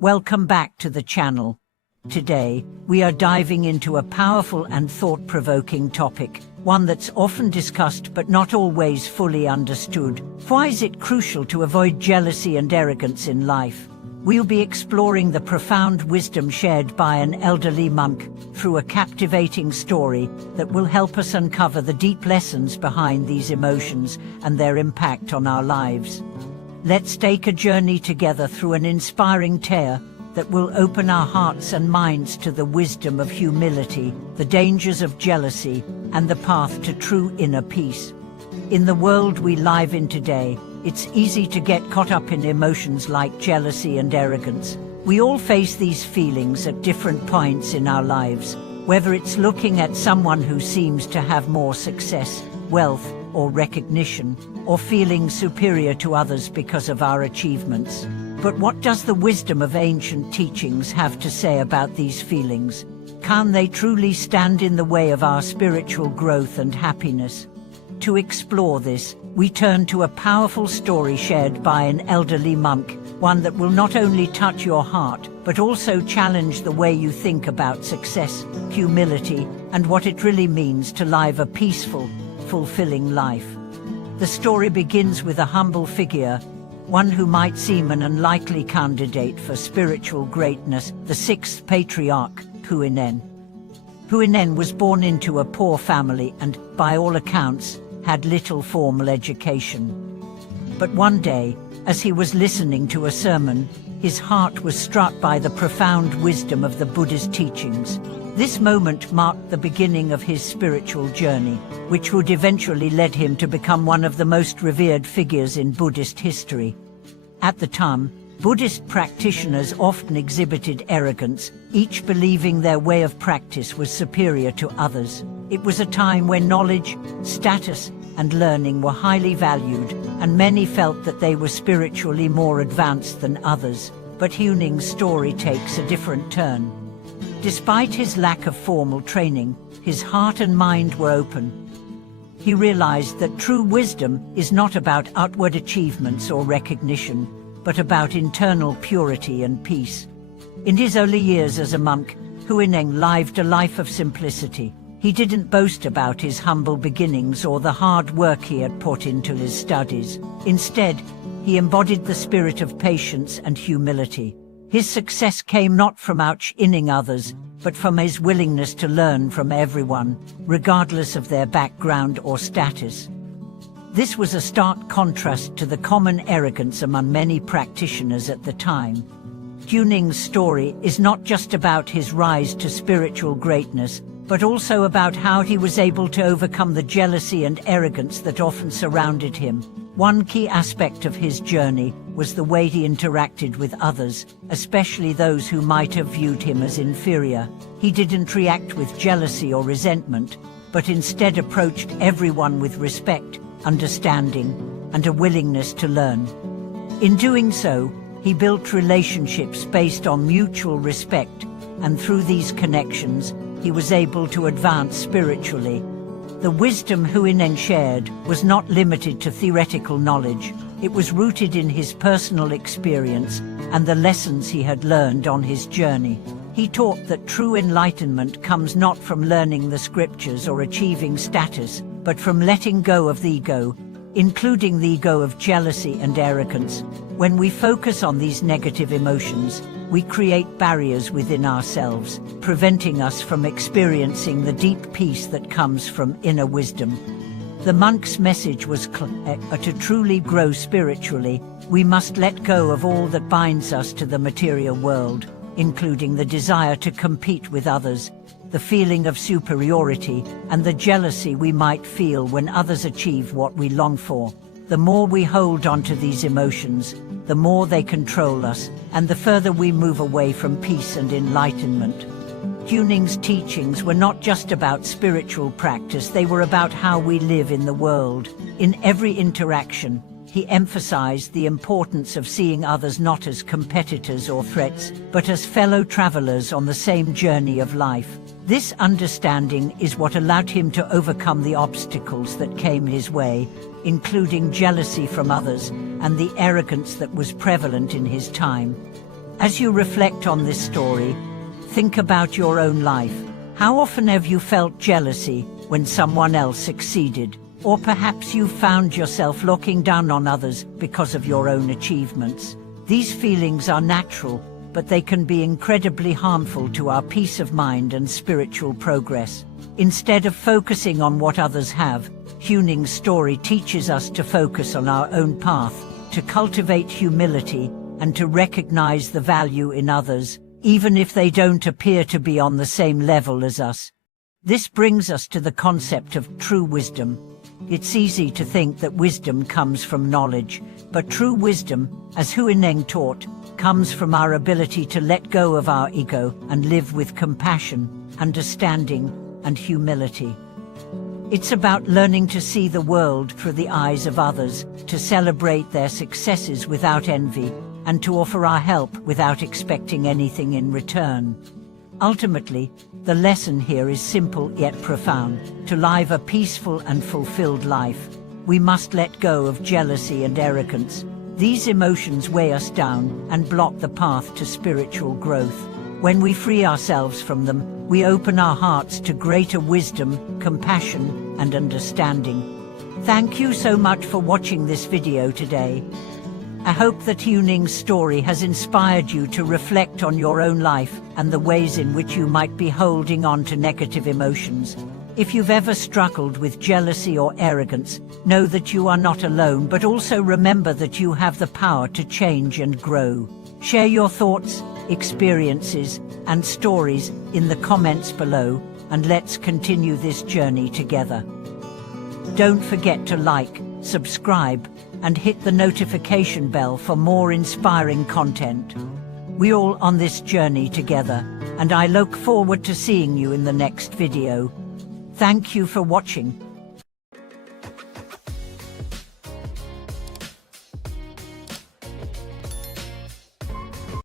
Welcome back to the channel. Today, we are diving into a powerful and thought-provoking topic, one that's often discussed but not always fully understood. Why is it crucial to avoid jealousy and arrogance in life? We'll be exploring the profound wisdom shared by an elderly monk through a captivating story that will help us uncover the deep lessons behind these emotions and their impact on our lives. Let's take a journey together through an inspiring tale that will open our hearts and minds to the wisdom of humility, the dangers of jealousy, and the path to true inner peace. In the world we live in today, it's easy to get caught up in emotions like jealousy and arrogance. We all face these feelings at different points in our lives, whether it's looking at someone who seems to have more success, wealth, or recognition, or feeling superior to others because of our achievements. But what does the wisdom of ancient teachings have to say about these feelings? Can they truly stand in the way of our spiritual growth and happiness? To explore this, we turn to a powerful story shared by an elderly monk, one that will not only touch your heart, but also challenge the way you think about success, humility, and what it really means to live a peaceful, fulfilling life. The story begins with a humble figure, one who might seem an unlikely candidate for spiritual greatness, the sixth patriarch, Huinen. Huinen was born into a poor family and, by all accounts, had little formal education. But one day, as he was listening to a sermon, his heart was struck by the profound wisdom of the Buddha's teachings. This moment marked the beginning of his spiritual journey, which would eventually lead him to become one of the most revered figures in Buddhist history. At the time, Buddhist practitioners often exhibited arrogance, each believing their way of practice was superior to others. It was a time when knowledge, status, and learning were highly valued, and many felt that they were spiritually more advanced than others. But Huinen's story takes a different turn. Despite his lack of formal training, his heart and mind were open. He realized that true wisdom is not about outward achievements or recognition, but about internal purity and peace. In his early years as a monk, Huinen lived a life of simplicity. He didn't boast about his humble beginnings or the hard work he had put into his studies. Instead, he embodied the spirit of patience and humility. His success came not from outshine others, but from his willingness to learn from everyone, regardless of their background or status. This was a stark contrast to the common arrogance among many practitioners at the time. Huinen's story is not just about his rise to spiritual greatness, but also about how he was able to overcome the jealousy and arrogance that often surrounded him. One key aspect of his journey was the way he interacted with others, especially those who might have viewed him as inferior. He didn't react with jealousy or resentment, but instead approached everyone with respect, understanding, and a willingness to learn. In doing so, he built relationships based on mutual respect, and through these connections, he was able to advance spiritually. The wisdom Huinen shared was not limited to theoretical knowledge. It was rooted in his personal experience and the lessons he had learned on his journey. He taught that true enlightenment comes not from learning the scriptures or achieving status, but from letting go of the ego, including the ego of jealousy and arrogance. When we focus on these negative emotions, we create barriers within ourselves, preventing us from experiencing the deep peace that comes from inner wisdom. The monk's message was clear: to truly grow spiritually, we must let go of all that binds us to the material world, including the desire to compete with others, the feeling of superiority, and the jealousy we might feel when others achieve what we long for. The more we hold on to these emotions, the more they control us, and the further we move away from peace and enlightenment. Huinen's teachings were not just about spiritual practice, they were about how we live in the world. In every interaction, he emphasized the importance of seeing others not as competitors or threats, but as fellow travelers on the same journey of life. This understanding is what allowed him to overcome the obstacles that came his way, including jealousy from others and the arrogance that was prevalent in his time. As you reflect on this story, think about your own life. How often have you felt jealousy when someone else succeeded? Or perhaps you found yourself looking down on others because of your own achievements. These feelings are natural, but they can be incredibly harmful to our peace of mind and spiritual progress. Instead of focusing on what others have, Huning's story teaches us to focus on our own path, to cultivate humility, and to recognize the value in others, even if they don't appear to be on the same level as us. This brings us to the concept of true wisdom. It's easy to think that wisdom comes from knowledge, but true wisdom, as Huneng taught, comes from our ability to let go of our ego and live with compassion, understanding, and humility. It's about learning to see the world through the eyes of others, to celebrate their successes without envy, and to offer our help without expecting anything in return. Ultimately, the lesson here is simple yet profound. To live a peaceful and fulfilled life, we must let go of jealousy and arrogance. These emotions weigh us down and block the path to spiritual growth. When we free ourselves from them, we open our hearts to greater wisdom, compassion, and understanding. Thank you so much for watching this video today. I hope that Huning's story has inspired you to reflect on your own life and the ways in which you might be holding on to negative emotions. If you've ever struggled with jealousy or arrogance, know that you are not alone, but also remember that you have the power to change and grow. Share your thoughts, experiences, and stories in the comments below, and let's continue this journey together. Don't forget to like, subscribe, and hit the notification bell for more inspiring content. We're all on this journey together, and I look forward to seeing you in the next video. Thank you for watching.